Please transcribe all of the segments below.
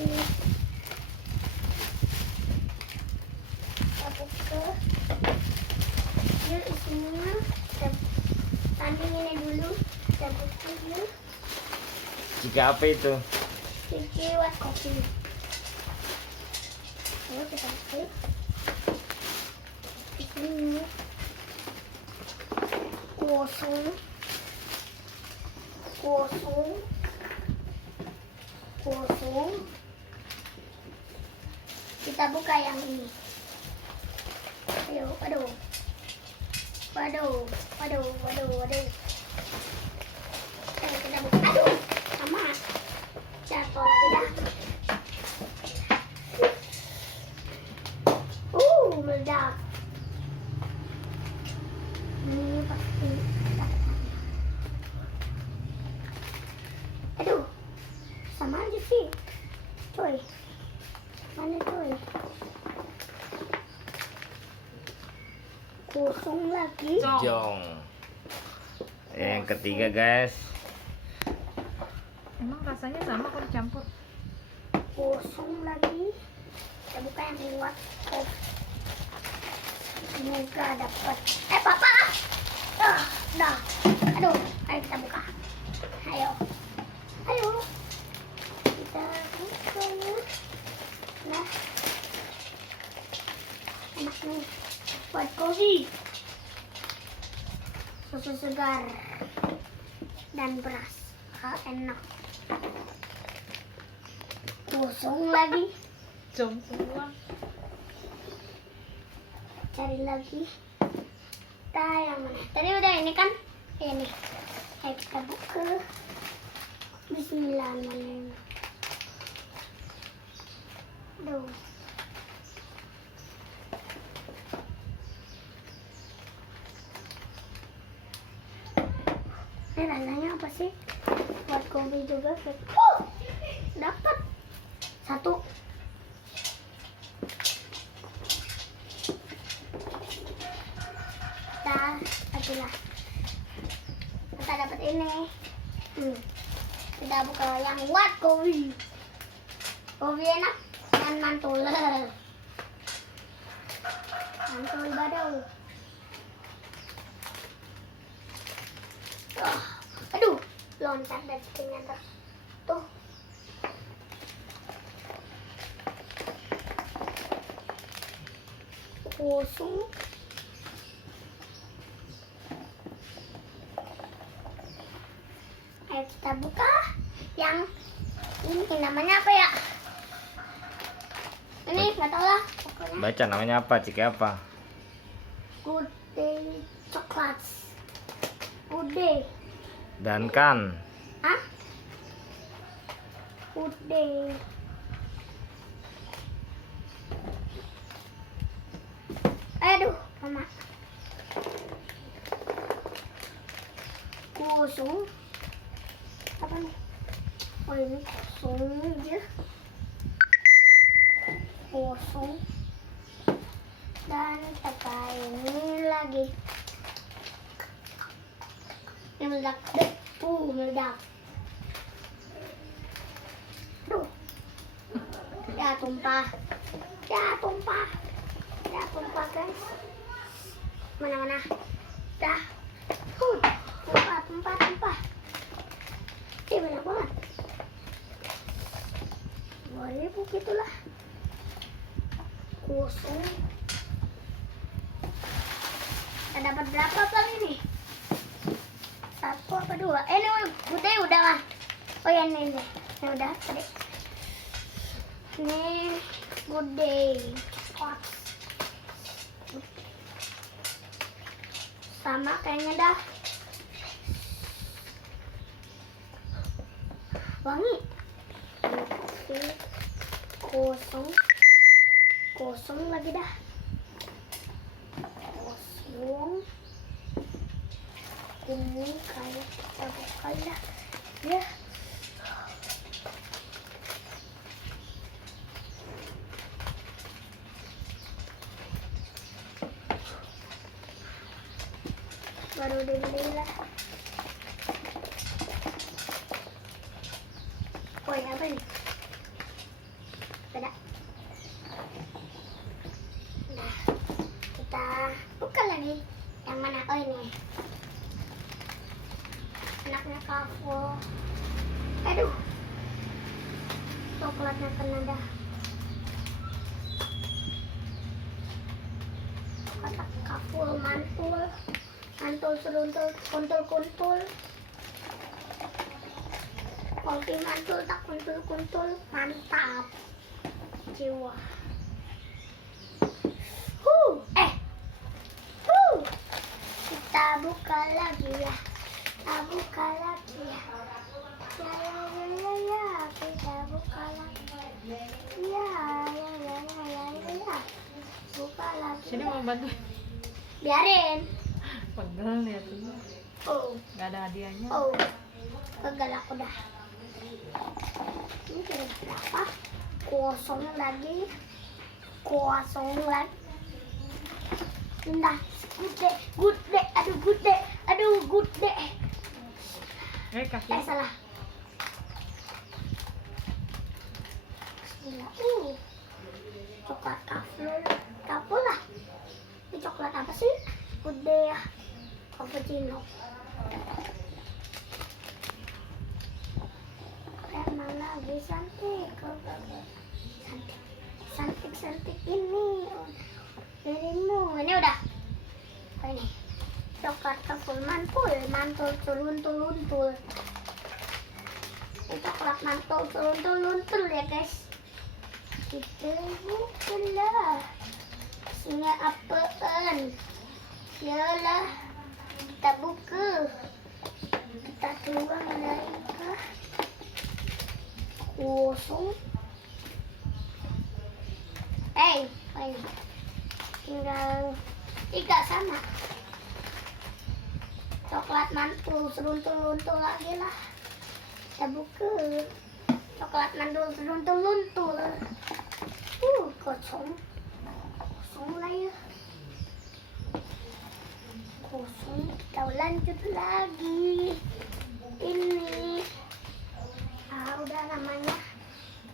ini tabuk ke yuk isinya. Tanding ini dulu tabuk dulu. Jika apa itu? Cici white coffee. Lalu kita klik ini kosong kita buka yang ini. Waduh. Kita buka. Aduh, sama jatuh lagi dah. Meledak. Ini pasti meledak. Aduh, sama aja sih. Coy, mana coy? Kosong lagi. Jong. Yang ketiga guys. Emang rasanya sama kalau dicampur? Kosong lagi. Kita buka yang kuat. Semoga dapat. Papa. Dah. Aduh, ayo kita buka. Ayo. Kita buka ya. Nah. Enak nih. Buat kopi. Susu segar. Dan beras. Enak. Kosong lagi. Jom semua. Cari lagi. Yang mana? Tadi udah ini kan? Ini. Ayo kita buka. Bismillahirrahmanirrahim. Aduh. Ini rasanya apa sih? Buat kopi juga. Dapat. Satu. Lah. Kita dapat ini. Kita buka yang white kopi. Kopi enak dan mantul. Mantul badau. Aduh, loncat dari ternyata. Tuh. Kosong. Ayo kita buka yang ini namanya apa ya? Ini nggak tahu lah pokoknya. Baca namanya apa? Jika apa? Good day coklat. Good day. Dan kan. Hah? Good day. Aduh, mama. Kosong. Apa nih? Oh ini kosong aja. Kosong. Dan pakai ini lagi. Ini meledak. Meledak. Aduh. Ya tumpah guys. Mana. Dah. Tumpah. Banyak banget. 2000 gitulah. Kosong. Kita dapat berapa bang ini? 1 apa 2? Ini udah lah. Oh ya ini udah tadi. Ini good day. Sama kayaknya dah. Wangi. Kosong lagi dah. Kosong. Ini kayak kita buka ya. Baru dibelilah. Oh ini apa nih? Beda. Nah, kita buka lagi. Yang mana? Oh ini. Anaknya Kaful. Aduh. Coklatnya kena dah. Kata Kaful mantul. Mantul seruntul, kuntul-kuntul. Kopi mantul tak kuntul-kuntul. Mantap. Jiwa. Kita buka lagi ya. Kita buka lagi ya. Ya. Kita buka lagi. Ya. Buka lagi. Sini ya. mau bantu. Biarin. Pegel lihat dulu. Oh. Gak ada hadiahnya. Oh. Pegal aku dah. Ini kira berapa? Kosong lagi. Pindah. Good day. Aduh, good day. Kaki. Salah. Bismillah. Coklat Kaful lah. Ini coklat apa sih? Good day ya. Cappuccino. Mana lagi cantik ini. Ini udah. Apa ini? Coklat Kaful mantul tuluntul. Ini coklat mantul tuluntul ya guys. Kita buka lah. Isinya apaan? Yalah. Kita buka. Kita tuang dari kosong. Tinggal 3 sama. Coklat mantul seruntul-luntul lagi lah. Kita buka. Coklat mantul seruntul-luntul. Kosong lah ya. Kosong. Kita lanjut lagi. Ini. Udah namanya.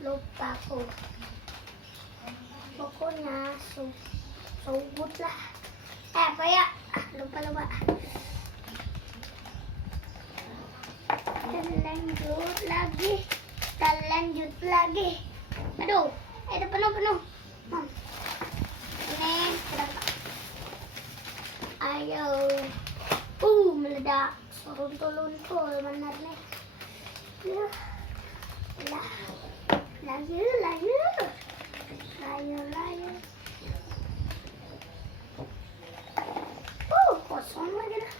Lupa aku. Pokoknya so good lah. Apa ya? Lupa. Kita lanjut lagi. Aduh, itu penuh. Ini berapa? Ayo. Meledak. Seruntul-luntul benar nih. Lagi. Layu. Kosong lagi dah.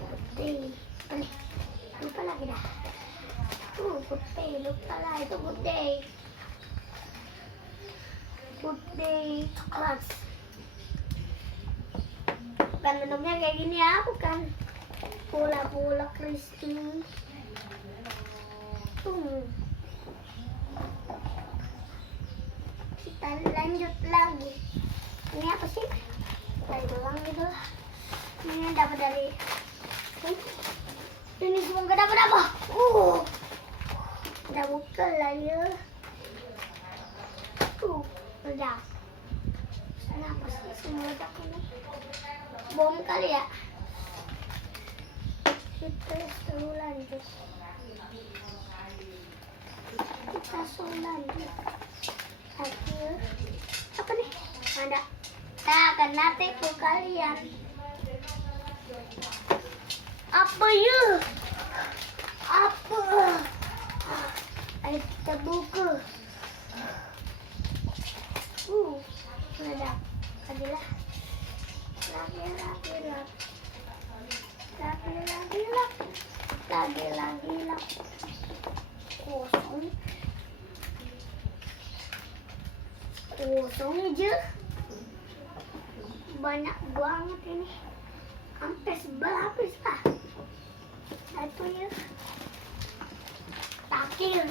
Putih. Lupa lagi dah. Putih. Lupa lah itu putih. Putih coklat. Bukan bentuknya kayak gini ya, bukan. Bola crispy. Kita lanjut lagi. Ini apa sih? Dari doang gitu lah. Ini dapat dari ini semua gak dapat apa? Udah buka lah ya. Udah. Kenapa sih semua ledak ini? Bom kali ya? Kita suruh lanjut. Akhir. Apa nih? Ada. Kena tipu kalian. Apa ya? Apa? Ayo kita buka. Ada. Lagi. Kosong aja. Banyak banget ini. Sampai sebelah habis lah. Satu ya. Takil.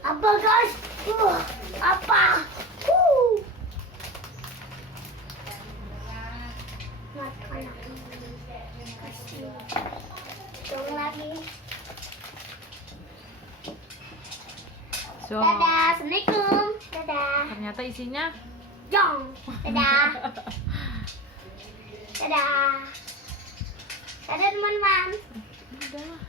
Apa guys? Apa? Makanan. Kasih. Hitung lagi. So, Dadah, assalamualaikum. Dadah. ternyata isinya Jong. Dadah. Dadah. Dadah teman-teman. udah.